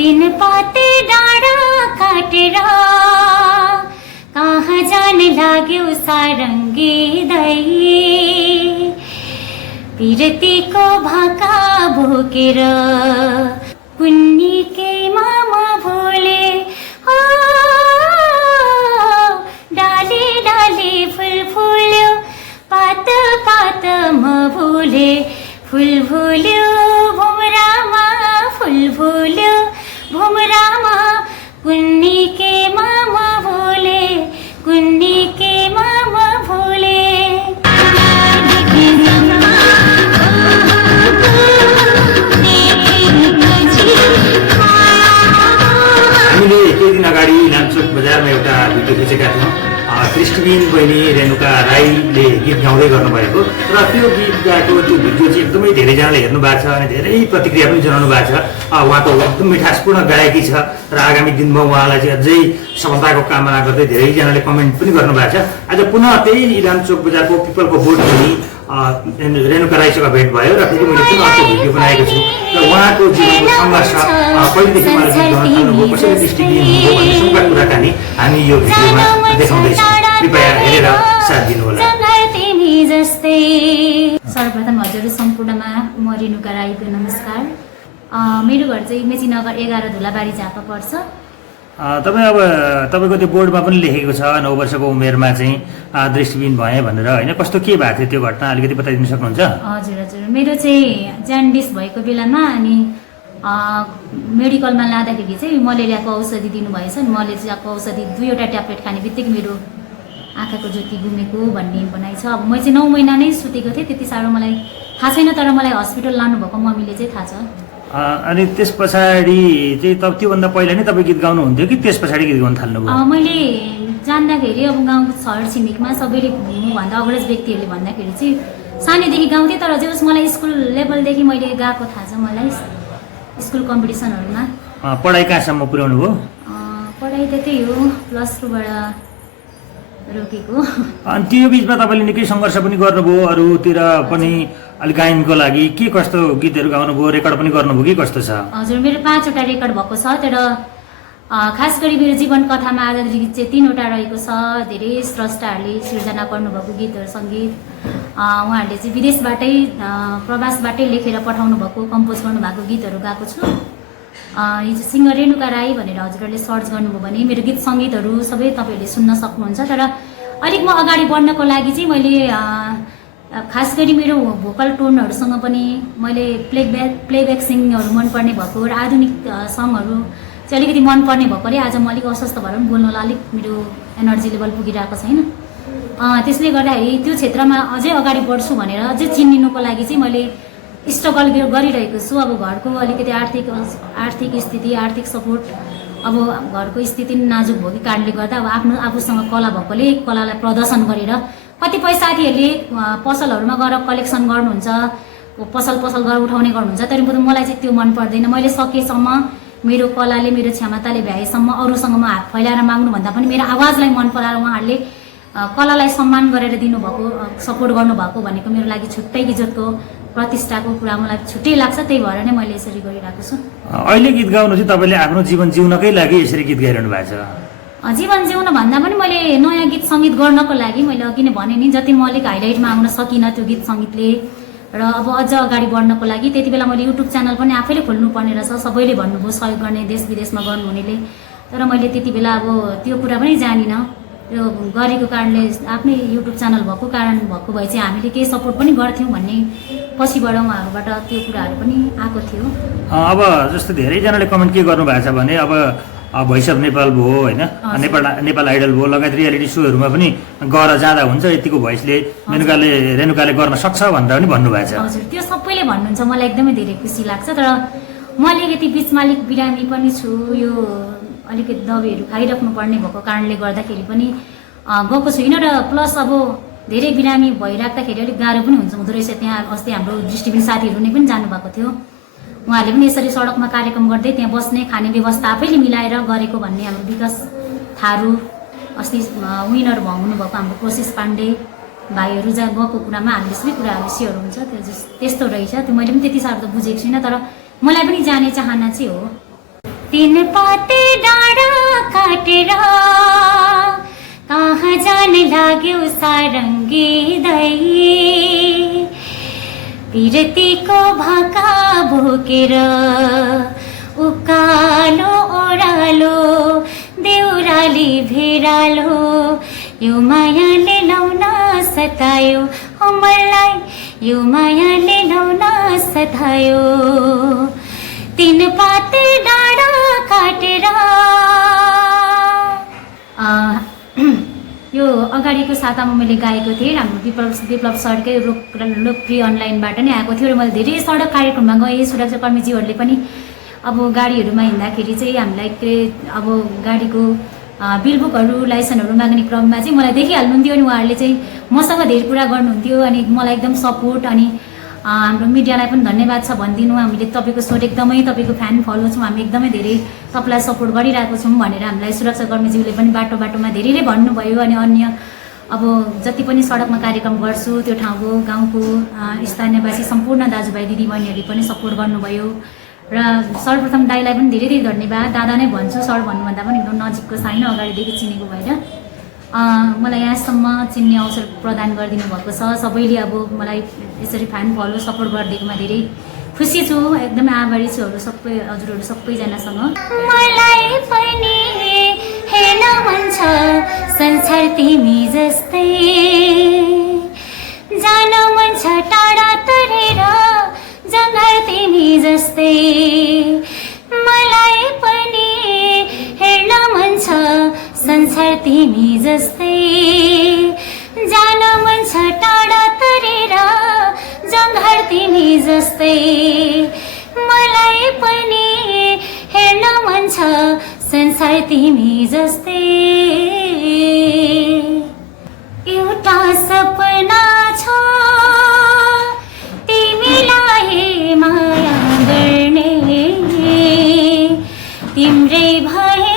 तीन पाते डाँडा काटेर कहाँ जान लाग्यो सारङ्गी दाइ पिरतीको भाका भोकेर कुन्नीकै मामा भोले डाले डाले फुल फुल्यो पात पात म भोले फुल भुल्यो भुमरामा फुल भुल्यो भुमरामा कुन्नीकै मामा भोले कुन्नीकै मामा भोले हामीले केही दिन अगाडि लामचोक बजारमा एउटा भिडियो खिचेका थियौँ। दृष्टिबिन बहिनी रेणुका राईले गीत गाउँदै गर्नुभएको र त्यो गीत गाएको त्यो भिडियो चाहिँ एकदमै धेरैजनाले हेर्नु भएको छ अनि धेरै प्रतिक्रिया पनि जनाउनु भएको छ। उहाँको एकदम मिठासपूर्ण गायकी छ र आगामी दिनमा उहाँलाई चाहिँ अझै सफलताको कामना गर्दै धेरैजनाले कमेन्ट पनि गर्नुभएको छ। आज पुनः त्यही लामचोक बजारको पिपलको बोट पनि रेणुका राईसँग भेट भयो र फेरि मैले पुनः अर्को भिडियो बनाएको छु र उहाँको जीवनको सङ्घर्ष पहिलेदेखि उहाँले गीत गाउन थाल्नुभयो कसरी दृष्टिबिन हो भन्ने सम्पूर्ण कुराकानी हामी यो भिडियोमा देखाउँदैछौँ। कृपया हेरेर साथ दिनुहोला। सर्वप्रथम हजुर सम्पूर्णमा म रेणुका राईको नमस्कार। मेरो घर चाहिँ मेचीनगर 11 धुलाबारी झापा पर्छ। तपाईँको त्यो बोर्डमा पनि लेखेको छ 9 वर्षको उमेरमा चाहिँ दृष्टिबिन भएँ भनेर होइन, कस्तो के भएको थियो त्यो घटना अलिकति बताइदिनु सक्नुहुन्छ? हजुर हजुर, मेरो चाहिँ जान्डिस भएको बेलामा अनि मेडिकलमा लाँदाखेरि चाहिँ मलेरियाको औषधि दिनुभएछ नि। मलेरियाको औषधि 2वटा ट्याब्लेट खाने बित्तिकै मेरो आँखाको ज्योति गुमेको भन्ने भनाइ छ। अब म चाहिँ 9 महिना नै सुतेको थिएँ, त्यति साह्रो मलाई थाहा छैन, तर मलाई हस्पिटल लानुभएको मम्मीले चाहिँ थाहा छ। अनि त्यस पछाडि चाहिँ त्योभन्दा पहिला नै तपाईँ गीत गाउनुहुन्थ्यो कि त्यस पछाडि गीत गाउनु थाल्नुभयो? मैले जान्दाखेरि अब गाउँको छर छिमेकमा सबैले भन्दा अग्रज व्यक्तिहरूले भन्दाखेरि चाहिँ सानैदेखि गाउँथेँ, तर जे होस् मलाई स्कुल लेभलदेखि मैले गाएको थाहा छ। मलाई स्कुल कम्पिटिसनहरूमा। पढाइ कहाँसम्म पुर्याउनु भयो? पढाइ त त्यही हो, +2बाट रोकेको। अनि त्यो बिचमा तपाईँले निकै सङ्घर्ष पनि गर्नुभयो, अरूतिर पनि अलिक गायनको लागि के कस्तो गीतहरू गाउनुभयो, रेकर्ड पनि गर्नुभयो कि कस्तो छ? हजुर, मेरो 5वटा रेकर्ड भएको छ, तर खास गरी मेरो जीवन कथामा आधारित गीत चाहिँ 3वटा रहेको छ। धेरै स्रष्टाहरूले सिर्जना गर्नुभएको गीतहरू सङ्गीत उहाँहरूले चाहिँ विदेशबाटै प्रवासबाटै लेखेर पठाउनु भएको कम्पोज गर्नुभएको गीतहरू गाएको छु। यो चाहिँ सिङ्गर रेणुका राई भनेर हजुरहरूले सर्च गर्नुभयो भने मेरो गीत सङ्गीतहरू सबै तपाईँहरूले सुन्न सक्नुहुन्छ। तर अलिक म अगाडि बढ्नको लागि चाहिँ मैले खास गरी मेरो भोकल टोनहरूसँग पनि मैले प्लेब्याक सिङ्गिङहरू मनपर्ने भएको र आधुनिक सङ्गहरू चाहिँ अलिकति मनपर्ने भएकोले आज म अलिक अस्वस्थ भएर पनि बोल्नलाई अलिक मेरो एनर्जी लेभल पुगिरहेको छैन। त्यसले गर्दाखेरि त्यो क्षेत्रमा अझै अगाडि बढ्छु भनेर अझै चिनिनुको लागि चाहिँ मैले स्ट्रगल गरिरहेको छु। अब घरको अलिकति आर्थिक स्थिति, आर्थिक सपोर्ट, अब घरको स्थिति नाजुक भएको कारणले गर्दा अब आफूसँग कला भएकोले कलालाई प्रदर्शन गरेर कतिपय साथीहरूले पसलहरूमा गएर कलेक्सन गर्नुहुन्छ, पसल गरेर उठाउने गर्नुहुन्छ, तर मलाई चाहिँ त्यो मन पर्दैन। मैले सकेसम्म मेरो कलाले मेरो क्षमताले भ्याएसम्म अरूसँग म हात फैलाएर माग्नुभन्दा पनि मेरो आवाजलाई मन पराएर उहाँहरूले कलालाई सम्मान गरेर दिनुभएको, सपोर्ट गर्नुभएको भनेको मेरो लागि छुट्टै इज्जतको प्रतिष्ठाको कुरा मलाई छुट्टै लाग्छ। त्यही भएर नै मैले यसरी गरिरहेको छु। अहिले गीत गाउनु चाहिँ तपाईँले आफ्नो जीवन जिउनकै लागि यसरी गीत गाइरहनु भएको छ? जीवन जिउन भन्दा पनि मैले नयाँ गीत सङ्गीत गर्नको लागि मैले अघि नै भने नि जति म अलिक हाइलाइटमा आउन सकिनँ त्यो गीत सङ्गीतले, र अब अझ अगाडि बढ्नको लागि त्यति बेला मैले युट्युब च्यानल पनि आफैले खोल्नुपर्ने रहेछ। सबैले भन्नुभयो सहयोग गर्ने, देश विदेशमा गर्नुहुनेले, तर मैले त्यति बेला अब त्यो कुरा पनि जानिनँ। यो गरेको कारणले आफ्नै युट्युब च्यानल भएको भए चाहिँ हामीले केही सपोर्ट पनि गर्थ्यौँ भन्ने पछिबाट उहाँहरूबाट त्यो कुराहरू पनि आएको थियो। अब जस्तो धेरैजनाले कमेन्ट के गर्नुभएको छ भने अब भोइस अफ नेपाल भयो होइन, नेपाल आइडल भयो, लगायत रियालिटी सोहरूमा पनि गएर जाँदा हुन्छ, यतिको भोइसले रेणुकाले गर्न सक्छ भनेर पनि भन्नुभएको छ। हजुर, त्यो सबैले भन्नुहुन्छ, मलाई एकदमै धेरै खुसी लाग्छ। तर म अलिकति बिचमा अलिक बिरामी पनि छु, यो अलिकति दबाईहरू खाइराख्नु पर्ने भएको कारणले गर्दाखेरि पनि गएको छुइनँ, र प्लस अब धेरै बिरामी भइराख्दाखेरि अलिक गाह्रो पनि हुँदो रहेछ। त्यहाँ अस्ति हाम्रो दृष्टिबिन साथीहरू नै पनि जानुभएको थियो, उहाँहरूले पनि यसरी सडकमा कार्यक्रम गर्दै त्यहाँ बस्ने खाने व्यवस्था आफैले मिलाएर गरेको भन्ने हाम्रो विकास थारू अस्ति विनर हुनुभएको हाम्रो कोशिश पाण्डे भाइहरू जहाँ गएको कुरामा हामीले सबै कुराहरू सेयर हुन्छ। त्यस्तो रहेछ, त्यो मैले पनि त्यति साह्रो त बुझेको छुइनँ, तर मलाई पनि जाने चाहना चाहिँ हो। तीन पाते डाँडा काटेर कहाँ जान लाग्यो सारङ्गी दाइ पिरतीको भाका भोकेर उकालो ओह्रालो देउराली भेरालो यो मायाले लाउन सतायो मलाई यो मायाले लाउन सतायो तीन पाते डाँडा काटेर यो अगाडिको सातामा मैले गाएको थिएँ हाम्रो विप्लव सरकै लोकप्रिय अनलाइनबाट नै आएको थियो र मैले धेरै सडक कार्यक्रममा गएँ। सुरक्षाकर्मीज्यूहरूले पनि अब गाडीहरूमा हिँड्दाखेरि चाहिँ हामीलाई अब गाडीको बिलबुकहरू लाइसेन्सहरू माग्ने क्रममा चाहिँ मलाई देखिहाल्नुहुन्थ्यो अनि उहाँहरूले चाहिँ मसँग धेरै कुरा गर्नुहुन्थ्यो अनि मलाई एकदम सपोर्ट अनि हाम्रो मिडियालाई पनि धन्यवाद छ भनिदिनु हामीले तपाईँको स्वर एकदमै तपाईँको फ्यान फलो छौँ हामी एकदमै धेरै तपाईँलाई सपोर्ट गरिरहेको छौँ भनेर हामीलाई सुरक्षाकर्मीज्यूले पनि बाटो बाटोमा धेरैले भन्नुभयो अनि अन्य अब जति पनि सडकमा कार्यक्रम गर्छु त्यो ठाउँको गाउँको स्थानीयवासी सम्पूर्ण दाजुभाइ दिदीबहिनीहरूले पनि सपोर्ट गर्नुभयो र सर्वप्रथम दाइलाई पनि धेरै धेरै धन्यवाद दादा नै भन्छु सर भन्नुभन्दा पनि एकदम नजिकको साइन अगाडिदेखि चिनेको भएर मलाई यहाँसम्म चिन्ने अवसर प्रदान गरिदिनु भएको छ सबैले अब मलाई यसरी फ्यान फलो सपोर्ट गरिदिएकोमा धेरै खुसी छु एकदमै आभारी छु सबै हजुरहरू सबैजनासँग मलाई पनि हेर्न मन छ संसार तिमी जस्तै जान मन छ टाढा तरेर जङ्गल तिमी जस्तै मलाई पनि हेर्न मन छ संसार तिमी जस्तै जान मन छ टाढा तरेर जङ्गल तिमी जस्तै मलाई पनि हेर्न मन छ संसार तिमी जस्तै एउटा सपना छ तिमीलाई माया गर्ने तिम्रै भए